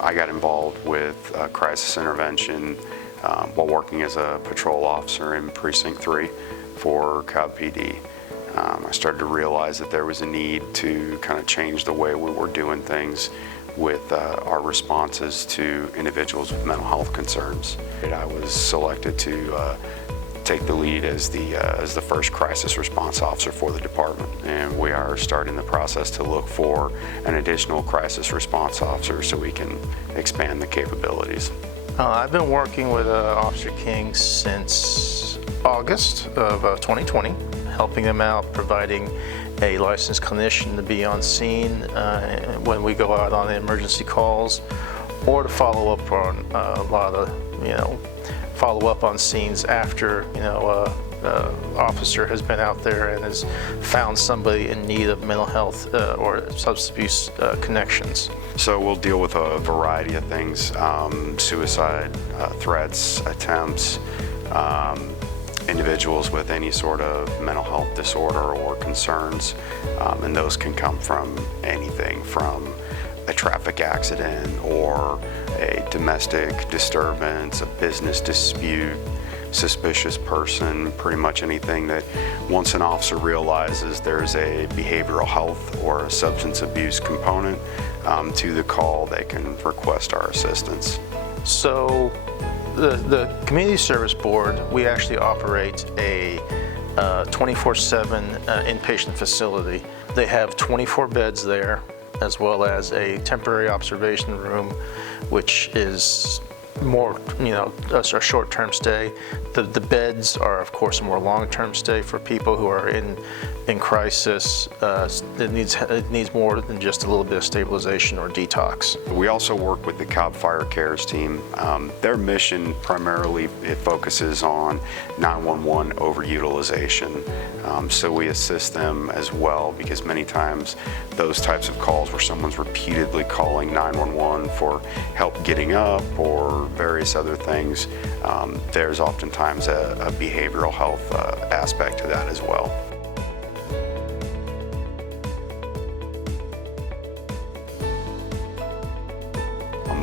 I got involved with crisis intervention while working as a patrol officer in Precinct 3 for Cobb PD. I started to realize that there was a need to kind of change the way we were doing things with our responses to individuals with mental health concerns. I was selected to take the lead as the first crisis response officer for the department, and we are starting the process to look for an additional crisis response officer so we can expand the capabilities. I've been working with Officer King since August of 2020, helping them out, providing a licensed clinician to be on scene when we go out on emergency calls, or to follow up on a lot of, follow up on scenes after, officer has been out there and has found somebody in need of mental health or substance abuse connections. So we'll deal with a variety of things, suicide, threats, attempts, individuals with any sort of mental health disorder or concerns, and those can come from anything from a traffic accident or a domestic disturbance, a business dispute, suspicious person, pretty much anything that once an officer realizes there's a behavioral health or a substance abuse component to the call, they can request our assistance. So the Community Service Board, we actually operate a 24/7 inpatient facility. They have 24 beds there, as well as a temporary observation room, which is more, a short-term stay. The beds are, of course, a more long-term stay for people who are in crisis. It needs more than just a little bit of stabilization or detox. We also work with the Cobb Fire Cares team. Their mission primarily, it focuses on 911 overutilization. So we assist them as well, because many times those types of calls where someone's repeatedly calling 911 for help getting up or various other things, there's oftentimes a behavioral health aspect to that as well.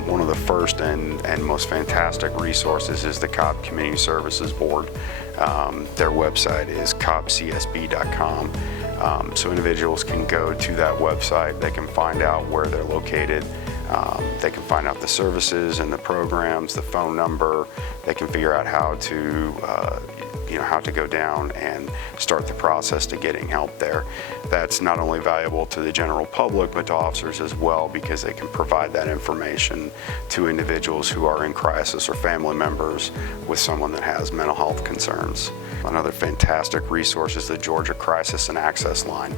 One of the first and most fantastic resources is the Cobb Community Services Board. Their website is cobbcsb.com. So individuals can go to that website, they can find out where they're located, they can find out the services and the programs, the phone number, they can figure out how to go down and start the process to getting help there. That's not only valuable to the general public, but to officers as well, because they can provide that information to individuals who are in crisis or family members with someone that has mental health concerns. Another fantastic resource is the Georgia Crisis and Access Line.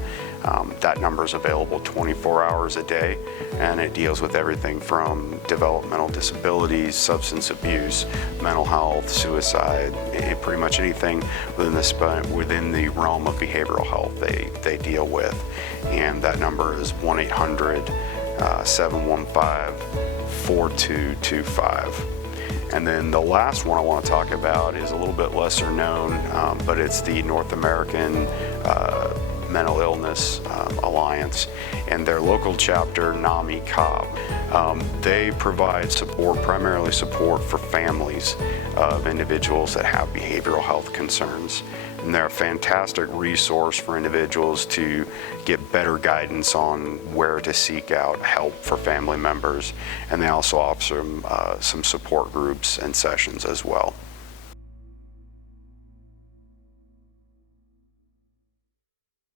That number is available 24 hours a day, and it deals with everything from developmental disabilities, substance abuse, mental health, suicide, pretty much anything within the realm of behavioral health they deal with. And that number is 1-800-715-4225. And then the last one I want to talk about is a little bit lesser known, but it's the North American Mental Illness Alliance and their local chapter, NAMI Cobb. They provide support, primarily support for families of individuals that have behavioral health concerns. And they're a fantastic resource for individuals to get better guidance on where to seek out help for family members. And they also offer some support groups and sessions as well.